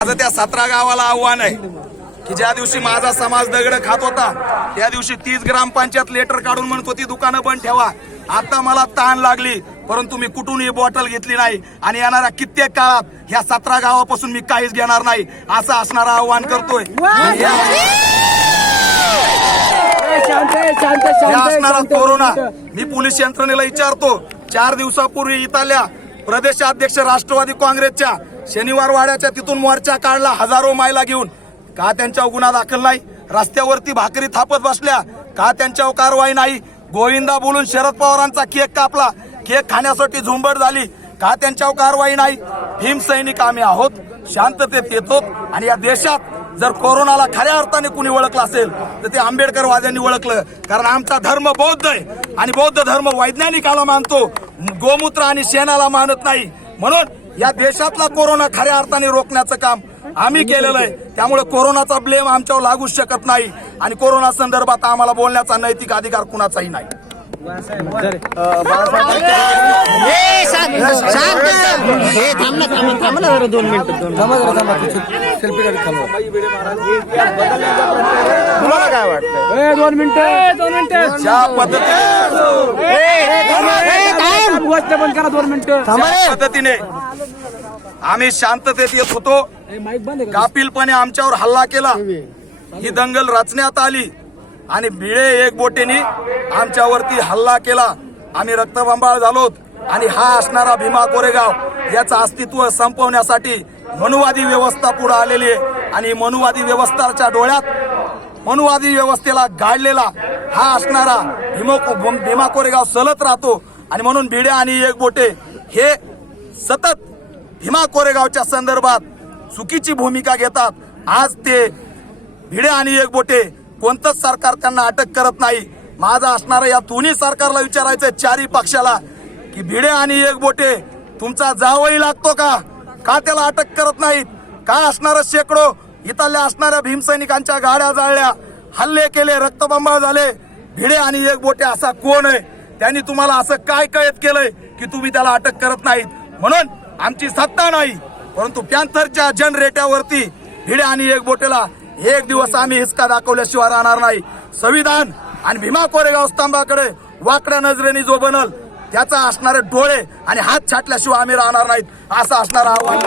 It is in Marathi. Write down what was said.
माझं त्या 17 गावाला आव्हान आहे की ज्या दिवशी माझा समाज दगड खात होता त्या दिवशी 30 ग्रामपंचायत लेटर काढून म्हणत होती दुकानं बंद ठेवा. आता मला ताण लागली परंतु मी कुठून ही बॉटल घेतली नाही आणि येणाऱ्या कित्येक काळात ह्या 17 गावापासून मी काहीच घेणार नाही असं असणारं आव्हान करतोय. असणारा कोरोना मी पोलीस यंत्रणेला विचारतो. 4 दिवसापूर्वी इथल्या प्रदेशाध्यक्ष राष्ट्रवादी काँग्रेसच्या शनिवार वाड्याच्या तिथून मोर्चा काढला हजारो मायला घेऊन. का त्यांच्यावर गुन्हा दाखल नाही? रस्त्यावरती भाकरी थापत बसल्या का त्यांच्यावर कारवाई नाही? गोविंदा बोलून शरद पवारांचा केक कापला, केक खाण्यासाठी झुंबड झाली का त्यांच्यावर कारवाई नाही? भीम सैनिक आम्ही आहोत, शांततेत येतो आणि या देशात जर कोरोनाला खऱ्या अर्थाने कुणी ओळखलं असेल तर ते आंबेडकरवाद्यांनी ओळखलं. कारण आमचा धर्म बौद्ध आहे आणि बौद्ध धर्म वैज्ञानिकाला मानतो, गोमूत्र आणि शेणाला मानत नाही. म्हणून या देशातला कोरोना खऱ्या अर्थाने रोखण्याचं काम आम्ही केलेलं आहे. त्यामुळे कोरोनाचा ब्लेम आमच्यावर लागूच शकत नाही आणि कोरोना संदर्भात आम्हाला बोलण्याचा नैतिक अधिकार कुणाचाही नाही. तुम्हाला काय वाटतं? 2 मिनिटं ज्या पद्धतीने आम्ही शांततेत येत होतो, गाफीलपणे आमच्यावर हल्ला केला, ही दंगल रचण्यात आली आणि भिडे एक बोटेने आमच्यावरती हल्ला केला. आम्ही रक्तबंबाळ झालोत आणि हा असणारा भीमा कोरेगाव याचं अस्तित्व संपवण्यासाठी मनुवादी व्यवस्था पुढे आलेली आहे आणि मनुवादी व्यवस्थेच्या डोळ्यात मनुवादी व्यवस्थेला गाडलेला हा असणारा भीमा कोरेगाव सलत राहतो. आणि म्हणून भिडे आणि एक बोटे हे सतत भीमा कोरेगावच्या संदर्भात चुकीची भूमिका घेतात. आज ते भिडे आणि एक बोटे कोणतंच सरकार त्यांना अटक करत नाही. माझा असणारा या दोन्ही सरकारला विचारायचं, चारही पक्षाला, की भिडे आणि एक बोटे तुमचा जावई लागतो का? का त्याला अटक करत नाहीत? का असणारं शेकडो इथल्या असणाऱ्या भीमसैनिकांच्या गाड्या जाळल्या, हल्ले केले, रक्तबंबाळ झाले? भिडे आणि एक बोटे असा कोण आहे? त्यांनी तुम्हाला असं काय कळत केलंय की तुम्ही त्याला अटक करत नाहीत? म्हणून आमची सत्ता नाही परंतु पॅन्थरच्या जनरेट्यावरती भिडे आणि एक बोटेला एक दिवस आम्ही हिसका दाखवल्याशिवाय राहणार नाही. संविधान आणि भीमा कोरेगाव स्तंभाकडे वाकड्या नजरेने जो बनल त्याचा असणारे डोळे आणि हात छाटल्याशिवाय आम्ही राहणार नाहीत असं असणार आव्हान.